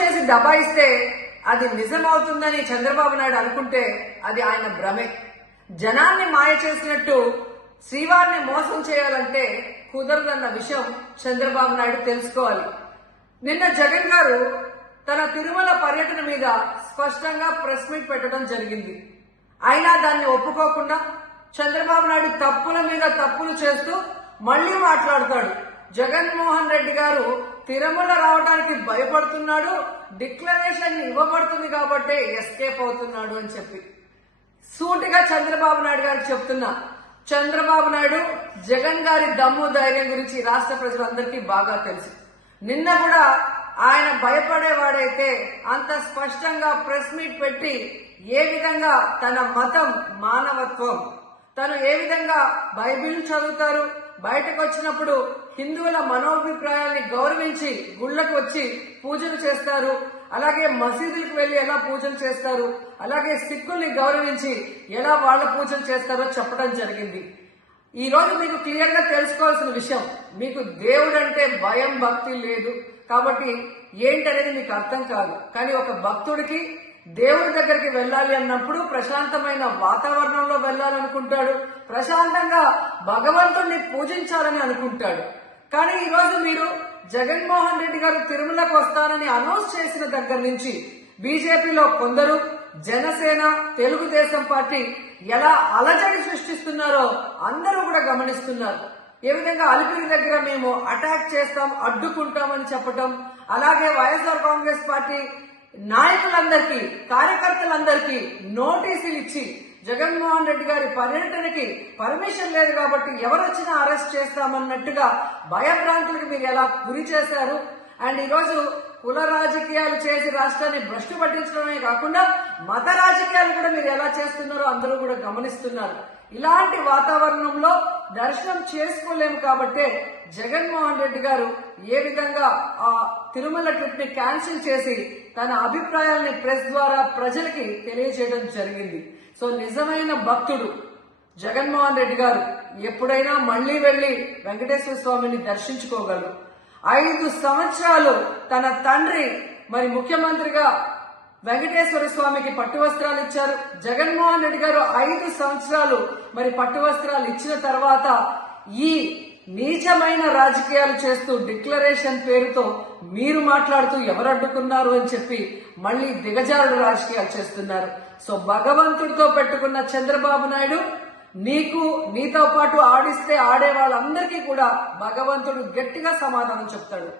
చేసి దబాయిస్తే అది నిజమవుతుందని చంద్రబాబు నాయుడు అనుకుంటే అది ఆయన భ్రమే. జనాన్ని మాయ చేసినట్టు శ్రీవారిని మోసం చేయాలంటే కుదరదన్న విషయం చంద్రబాబు నాయుడు తెలుసుకోవాలి. నిన్న జగన్ గారు తన తిరుమల పర్యటన మీద స్పష్టంగా ప్రెస్ మీట్ పెట్టడం జరిగింది. అయినా దాన్ని ఒప్పుకోకుండా చంద్రబాబు నాయుడు తప్పుల మీద తప్పులు చేస్తూ మళ్లీ మాట్లాడతాడు. జగన్మోహన్ రెడ్డి గారు తిరుమల రావడానికి భయపడుతున్నాడు, డిక్లరేషన్ ఇవ్వబడుతుంది కాబట్టి ఎస్కేప్ అవుతున్నాడు అని చెప్పి సూటిగా చంద్రబాబు నాయుడు గారికి చెప్తున్నా. చంద్రబాబు నాయుడు జగన్ గారి దమ్ము ధైర్యం గురించి రాష్ట్ర ప్రజలందరికీ బాగా తెలుసు. నిన్న కూడా ఆయన భయపడేవాడైతే అంత స్పష్టంగా ప్రెస్ మీట్ పెట్టి ఏ విధంగా తన మతం మానవత్వం, తను ఏ విధంగా బైబిల్ చదువుతారు, బయటకు వచ్చినప్పుడు హిందువుల మనోభిప్రాయాల్ని గౌరవించి గుళ్లకు వచ్చి పూజలు చేస్తారు, అలాగే మసీదులకు వెళ్లి ఎలా పూజలు చేస్తారు, అలాగే సిక్కుల్ని గౌరవించి ఎలా వాళ్ళ పూజలు చేస్తారో చెప్పడం జరిగింది. ఈ రోజు మీకు క్లియర్ గా తెలుసుకోవాల్సిన విషయం, మీకు దేవుడు అంటే భయం భక్తి లేదు కాబట్టి ఏంటనేది మీకు అర్థం కాదు. కానీ ఒక భక్తుడికి దేవుడి దగ్గరికి వెళ్ళాలి అన్నప్పుడు ప్రశాంతమైన వాతావరణంలో వెళ్ళాలనుకుంటాడు, ప్రశాంతంగా భగవంతుడిని పూజించాలని అనుకుంటాడు. కానీ ఈ రోజు మీరు జగన్మోహన్ రెడ్డి గారు తిరుమలకు వస్తారని అనౌన్స్ చేసిన దగ్గర నుంచి బీజేపీలో కొందరు, జనసేన, తెలుగుదేశం పార్టీ ఎలా అలజడి సృష్టిస్తున్నారో అందరూ కూడా గమనిస్తున్నారు. ఏ విధంగా అలిపిరి దగ్గర మేము అటాక్ చేస్తాం, అడ్డుకుంటామని చెప్పటం, అలాగే వైఎస్ఆర్ కాంగ్రెస్ పార్టీ నాయకులందరికీ, కార్యకర్తలందరికీ నోటీసులు ఇచ్చి జగన్మోహన్ రెడ్డి గారి పర్యటనకి పర్మిషన్ లేదు కాబట్టి ఎవరొచ్చినా అరెస్ట్ చేస్తామన్నట్టుగా భయభ్రాంతులకు మీరు ఎలా గురి చేశారు. అండ్ ఈరోజు కుల రాజకీయాలు చేసి రాష్ట్రాన్ని భ్రష్టు పట్టించడమే కాకుండా మత రాజకీయాలు కూడా మీరు ఎలా చేస్తున్నారో అందరూ కూడా గమనిస్తున్నారు. ఇలాంటి వాతావరణంలో దర్శనం చేసుకోలేము కాబట్టే జగన్మోహన్ రెడ్డి గారు ఏ విధంగా ఆ తిరుమల ట్రిప్ ని క్యాన్సిల్ చేసి తన అభిప్రాయాల్ని ప్రెస్ ద్వారా ప్రజలకి తెలియజేయడం జరిగింది. సో నిజమైన భక్తుడు జగన్మోహన్ రెడ్డి గారు ఎప్పుడైనా మళ్లీ వెళ్లి వెంకటేశ్వర స్వామిని దర్శించుకోగలరు. 5 సంవత్సరాలు తన తండ్రి మరి ముఖ్యమంత్రిగా వెంకటేశ్వర స్వామికి పట్టు వస్త్రాలు ఇచ్చారు. జగన్మోహన్ రెడ్డి గారు 5 సంవత్సరాలు మరి పట్టు వస్త్రాలు ఇచ్చిన తర్వాత ఈ నీచమైన రాజకీయాలు చేస్తూ డిక్లరేషన్ పేరుతో మీరు మాట్లాడుతూ ఎవరు అడ్డుకున్నారు అని చెప్పి మళ్లీ దిగజారుడు రాజకీయాలు చేస్తున్నారు. సో భగవంతుడితో పెట్టుకున్న చంద్రబాబు నాయుడు నీతో పాటు ఆడిస్తే ఆడే వాళ్ళందరికీ కూడా భగవంతుడు గట్టిగా సమాధానం చెప్తాడు.